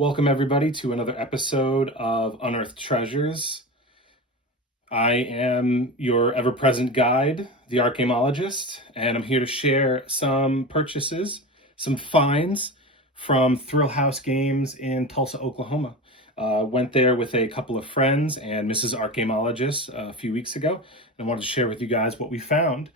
Welcome everybody to another episode of Unearthed Treasures. I am your ever-present guide, the Archaeologist, and I'm here to share some purchases, some finds from ThrillHouse Games in Tulsa, Oklahoma. Went there with a couple of friends and Mrs. Archaeologist a few weeks ago, and I wanted to share with you guys what we found.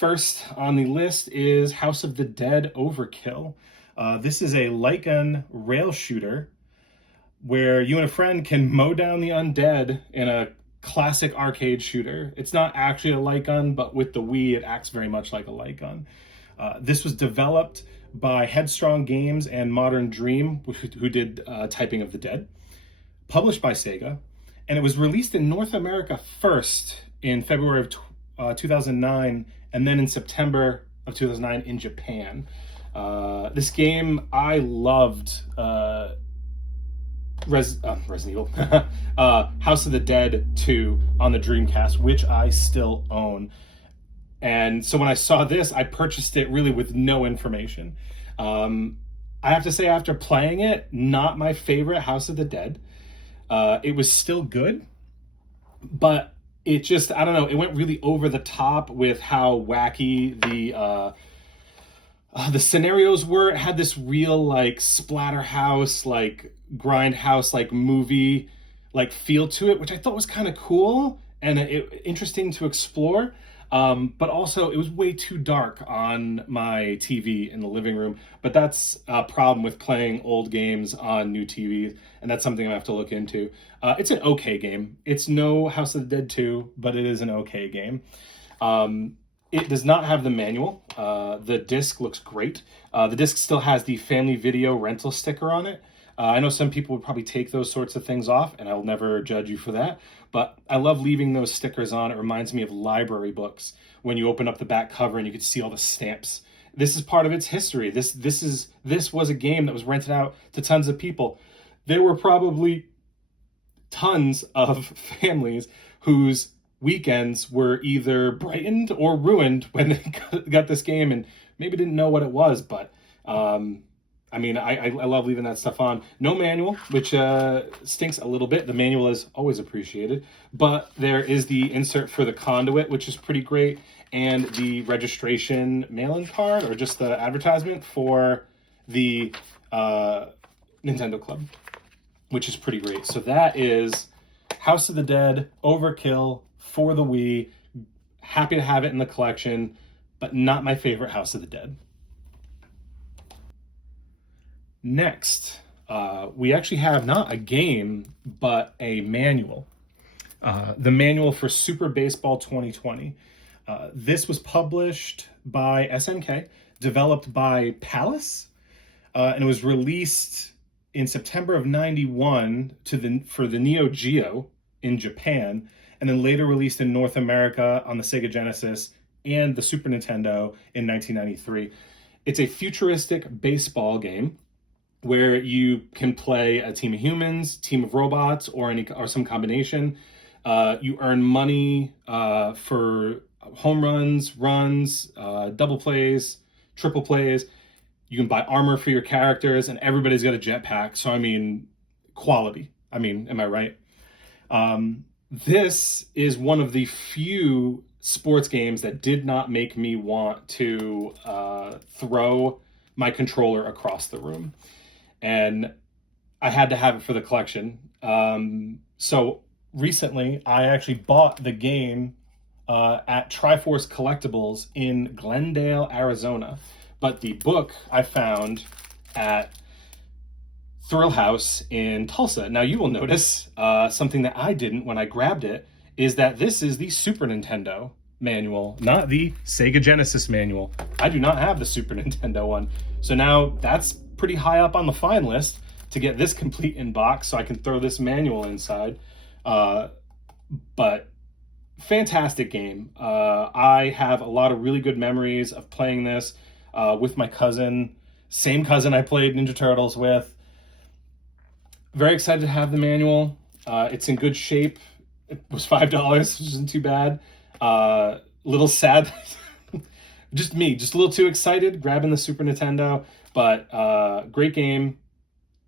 First on the list is House of the Dead Overkill. This is a light gun rail shooter where you and a friend can mow down the undead in a classic arcade shooter. It's not actually a light gun, but with the Wii, it acts very much like a light gun. This was developed by Headstrong Games and Modern Dream, who did Typing of the Dead, published by Sega, and it was released in North America first in February of 2009, and then in September of 2009 in Japan. This game, I loved Resident Evil, House of the Dead 2 on the Dreamcast, which I still own. And so when I saw this, I purchased it really with no information. I have to say, after playing it, not my favorite House of the Dead. It was still good, but it just, I don't know, it went really over the top with how wacky the scenarios were. It had this real like splatterhouse, like grindhouse, like movie like feel to it, which I thought was kind of cool and interesting to explore. But also it was way too dark on my TV in the living room. But that's a problem with playing old games on new TVs, and that's something I have to look into. It's an okay game. It's no House of the Dead 2, but it is an okay game. It does not have the manual. The disc looks great. The disc still has the family video rental sticker on it. I know some people would probably take those sorts of things off, and I'll never judge you for that. But I love leaving those stickers on. It reminds me of library books when you open up the back cover and you can see all the stamps. This is part of its history. This was a game that was rented out to tons of people. There were probably tons of families whose weekends were either brightened or ruined when they got this game and maybe didn't know what it was. But I mean, I love leaving that stuff on. No manual, which stinks a little bit. The manual is always appreciated. But there is the insert for the conduit, which is pretty great, and the registration mail-in card, or just the advertisement for the Nintendo Club, which is pretty great. So that is House of the Dead Overkill for the Wii. Happy to have it in the collection, but not my favorite House of the Dead. Next, we actually have not a game, but a manual. The manual for Super Baseball 2020. This was published by SNK, developed by Palace, and it was released in September of '91 for the Neo Geo in Japan, and then later released in North America on the Sega Genesis and the Super Nintendo in 1993. It's a futuristic baseball game where you can play a team of humans, team of robots, or some combination. You earn money for home runs, double plays, triple plays. You can buy armor for your characters, and everybody's got a jetpack. So, I mean, quality. I mean, am I right? This is one of the few sports games that did not make me want to throw my controller across the room. And I had to have it for the collection. So recently, I actually bought the game at Triforce Collectibles in Glendale, Arizona. But the book I found at ThrillHouse in Tulsa. Now you will notice something that I didn't when I grabbed it, is that this is the Super Nintendo manual, not the Sega Genesis manual. I do not have the Super Nintendo one. So now that's pretty high up on the fine list to get this complete in box so I can throw this manual inside. But fantastic game. I have a lot of really good memories of playing this with my cousin, same cousin I played Ninja Turtles with. Very excited to have the manual. It's in good shape. It was $5, which isn't too bad. Little sad. Just a little too excited grabbing the Super Nintendo, but great game.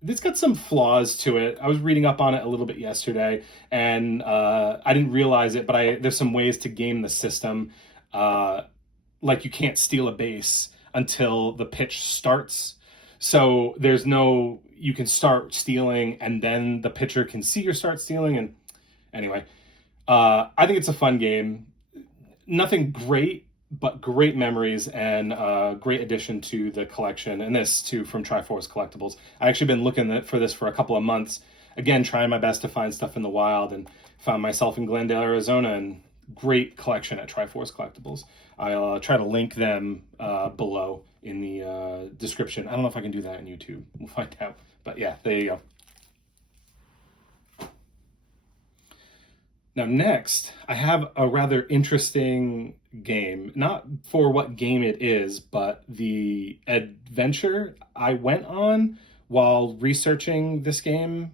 it's got some flaws to it. I was reading up on it a little bit yesterday, and I didn't realize it, but there's some ways to game the system. Uh, like you can't steal a base until the pitch starts. So there's no, you can start stealing and then the pitcher can see you start stealing. And anyway, I think it's a fun game. Nothing great, but great memories and great addition to the collection. And this too from Triforce Collectibles. I actually been looking for this for a couple of months. Again, trying my best to find stuff in the wild, and found myself in Glendale, Arizona, and great collection at Triforce Collectibles. I'll try to link them below in the description. I don't know if I can do that on YouTube. We'll find out. But yeah, there you go. Now next, I have a rather interesting game. Not for what game it is, but the adventure I went on while researching this game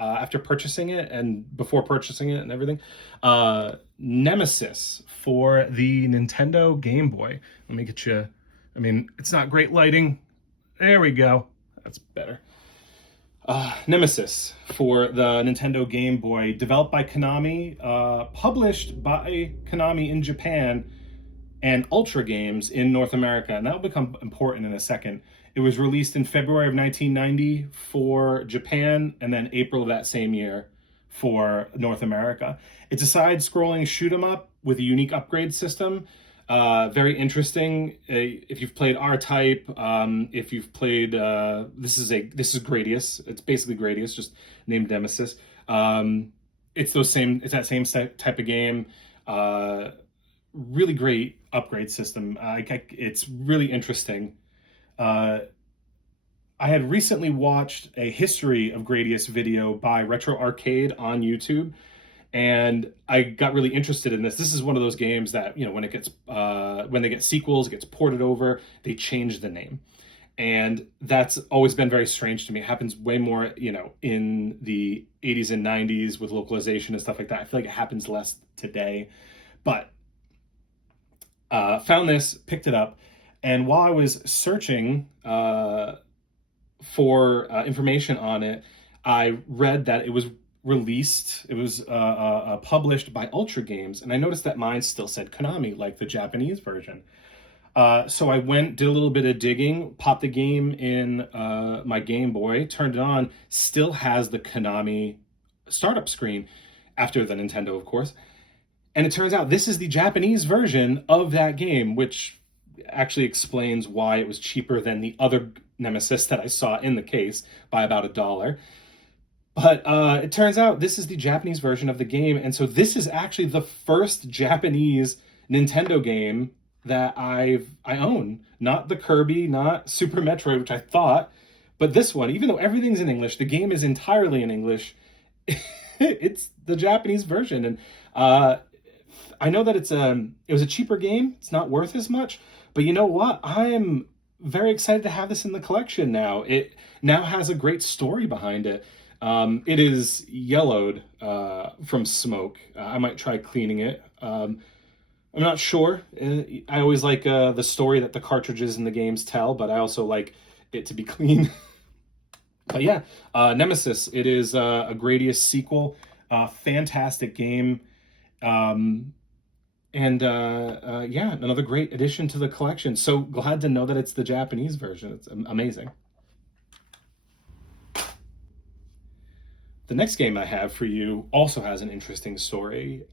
after purchasing it and before purchasing it and everything. Nemesis for the Nintendo Game Boy. Let me get you, I mean, it's not great lighting. There we go. That's better. Nemesis for the Nintendo Game Boy, developed by Konami, published by Konami in Japan, and Ultra Games in North America. And that'll become important in a second. It was released in February of 1990 for Japan, and then April of that same year for North America. It's a side-scrolling shoot-'em-up with a unique upgrade system. Very interesting. If you've played R-Type, if you've played this is Gradius. It's basically Gradius, just named Nemesis. It's that same type of game. Really great upgrade system. It's really interesting. I had recently watched a history of Gradius video by Retro Arcade on YouTube, and I got really interested in this. This is one of those games that, when it gets when they get sequels, it gets ported over, they change the name. And that's always been very strange to me. It happens way more, in the 80s and 90s with localization and stuff like that. I feel like it happens less today. But found this, picked it up, and while I was searching for information on it, I read that it was released, it was published by Ultra Games, and I noticed that mine still said Konami, like the Japanese version. So I did a little bit of digging, popped the game in my Game Boy, turned it on, still has the Konami startup screen, after the Nintendo, of course. And it turns out this is the Japanese version of that game, which actually explains why it was cheaper than the other Nemesis that I saw in the case by about $1. But it turns out this is the Japanese version of the game, and so this is actually the first Japanese Nintendo game that I own. Not the Kirby, not Super Metroid, which I thought, but this one. Even though everything's in English, the game is entirely in English. It's the Japanese version, and I know that it was a cheaper game. It's not worth as much, but you know what? I am very excited to have this in the collection now. It now has a great story behind it. It is yellowed from smoke. I might try cleaning it. I'm not sure. I always like the story that the cartridges in the games tell, but I also like it to be clean. But yeah, Nemesis. It is a Gradius sequel. Fantastic game. Yeah, another great addition to the collection. So glad to know that it's the Japanese version. It's amazing. The next game I have for you also has an interesting story.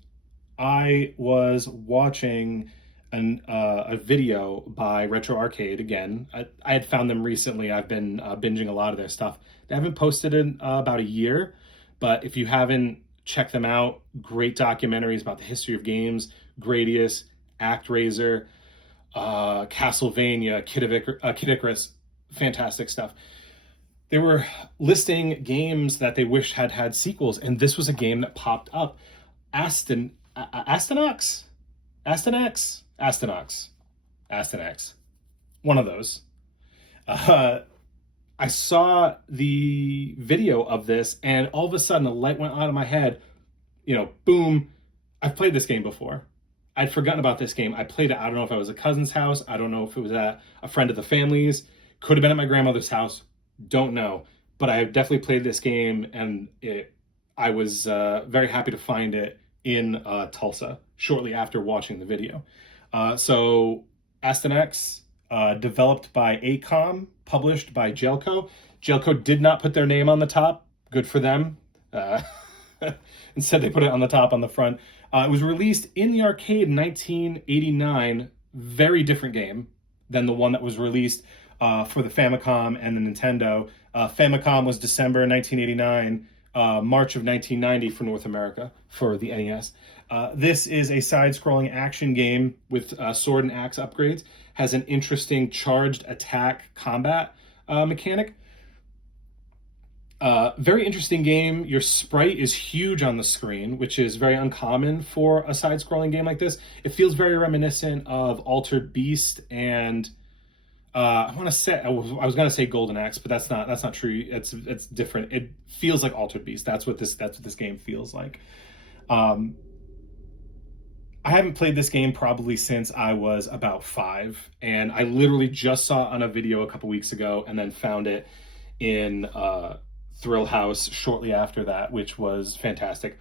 I was watching a video by Retro Arcade again. I had found them recently. I've been binging a lot of their stuff. They haven't posted in about a year, but if you haven't checked them out, great documentaries about the history of games, Gradius, ActRaiser, Castlevania, Kid Icarus, fantastic stuff. They were listing games that they wish had sequels, and this was a game that popped up. Astryanax. One of those. I saw the video of this, and all of a sudden a light went out of my head. Boom. I've played this game before. I'd forgotten about this game. I played it. I don't know if it was a cousin's house. I don't know if it was at a friend of the family's. Could have been at my grandmother's house. Don't know. but I have definitely played this game, and I was very happy to find it in Tulsa shortly after watching the video. So Astryanax, developed by ACOM, published by Jelco. Jelco did not put their name on the top. Good for them. Uh, Instead, they put it on the top on the front. It was released in the arcade in 1989. Very different game than the one that was released for the Famicom and the Nintendo. Famicom was December 1989, March of 1990 for North America for the NES. This is a side-scrolling action game with sword and axe upgrades. Has an interesting charged attack combat mechanic. Very interesting game. Your sprite is huge on the screen, which is very uncommon for a side-scrolling game like this. It feels very reminiscent of Altered Beast and I want to say I was gonna say Golden Axe, but that's not true. It's different. It feels like Altered Beast. That's what this game feels like. Um, I haven't played this game probably since I was about 5, and I literally just saw it on a video a couple weeks ago, and then found it in ThrillHouse shortly after that, which was fantastic.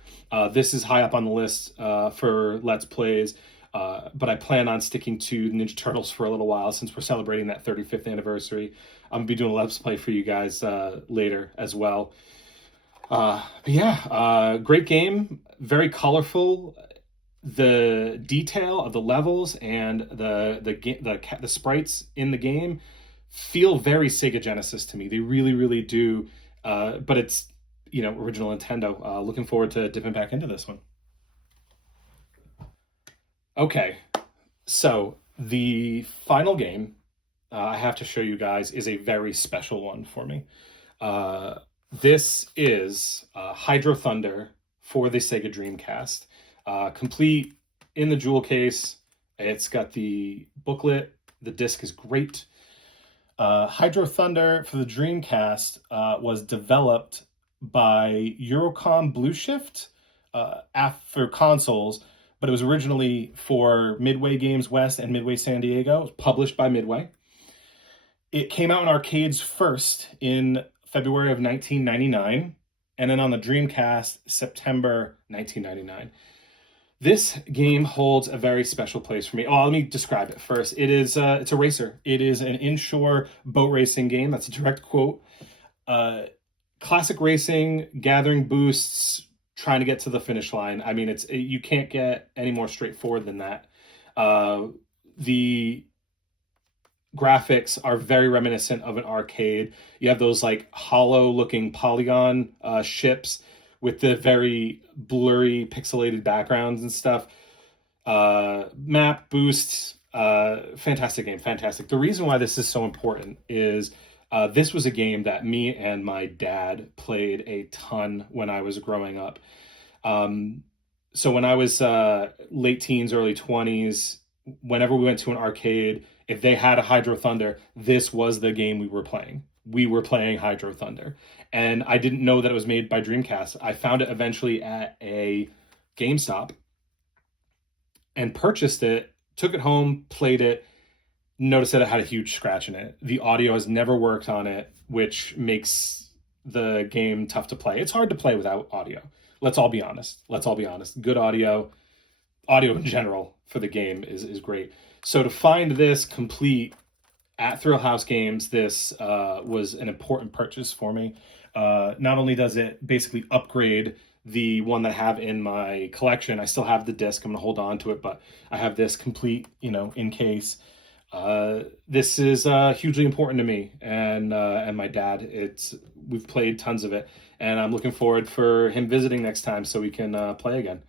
This is high up on the list for Let's Plays, but I plan on sticking to Ninja Turtles for a little while since we're celebrating that 35th anniversary. I'm gonna be doing a Let's Play for you guys later as well. But yeah, great game, very colorful. The detail of the levels and the sprites in the game feel very Sega Genesis to me. They really, really do. But it's, original Nintendo. Looking forward to dipping back into this one. Okay, so the final game I have to show you guys is a very special one for me. Uh, this is Hydro Thunder for the Sega Dreamcast. Complete in the jewel case. It's got the booklet. The disc is great. Hydro Thunder for the Dreamcast was developed by Eurocom Blue Shift for consoles, but it was originally for Midway Games West and Midway San Diego. It was published by Midway. It came out in arcades first in February of 1999, and then on the Dreamcast, September 1999. This game holds a very special place for me. Oh, let me describe it first. It's a racer. It is an inshore boat racing game. That's a direct quote. Classic racing, gathering boosts, trying to get to the finish line. I mean, you can't get any more straightforward than that. The graphics are very reminiscent of an arcade. You have those like hollow looking polygon ships with the very blurry pixelated backgrounds and stuff. Map boosts, fantastic game, fantastic. The reason why this is so important is this was a game that me and my dad played a ton when I was growing up. So when I was late teens, early 20s, whenever we went to an arcade, if they had a Hydro Thunder, this was the game we were playing. We were playing Hydro Thunder. And I didn't know that it was made by Dreamcast. I found it eventually at a GameStop and purchased it, took it home, played it, noticed that it had a huge scratch in it. The audio has never worked on it, which makes the game tough to play. It's hard to play without audio. Let's all be honest. Let's all be honest. Good audio in general for the game is great. So to find this complete at ThrillHouse Games, this was an important purchase for me. Not only does it basically upgrade the one that I have in my collection, I still have the disc. I'm going to hold on to it, but I have this complete, in case. This is hugely important to me and my dad. We've played tons of it, and I'm looking forward for him visiting next time so we can play again.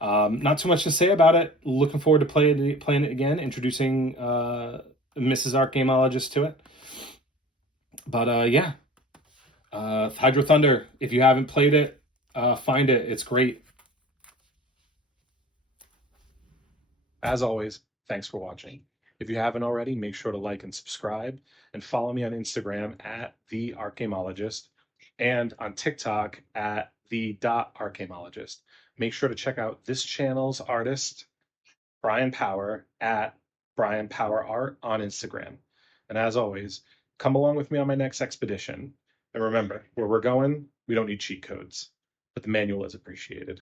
Not too much to say about it. Looking forward to playing it again, introducing Mrs. Arc Gameologist to it. But yeah, Hydro Thunder, if you haven't played it, find it. It's great. As always, thanks for watching. If you haven't already, make sure to like and subscribe, and follow me on Instagram at the Archaeologist and on TikTok at the.archaeologist. Make sure to check out this channel's artist, Brian Power, at Brian Power Art on Instagram. And as always, come along with me on my next expedition And remember, where we're going, we don't need cheat codes, but the manual is appreciated.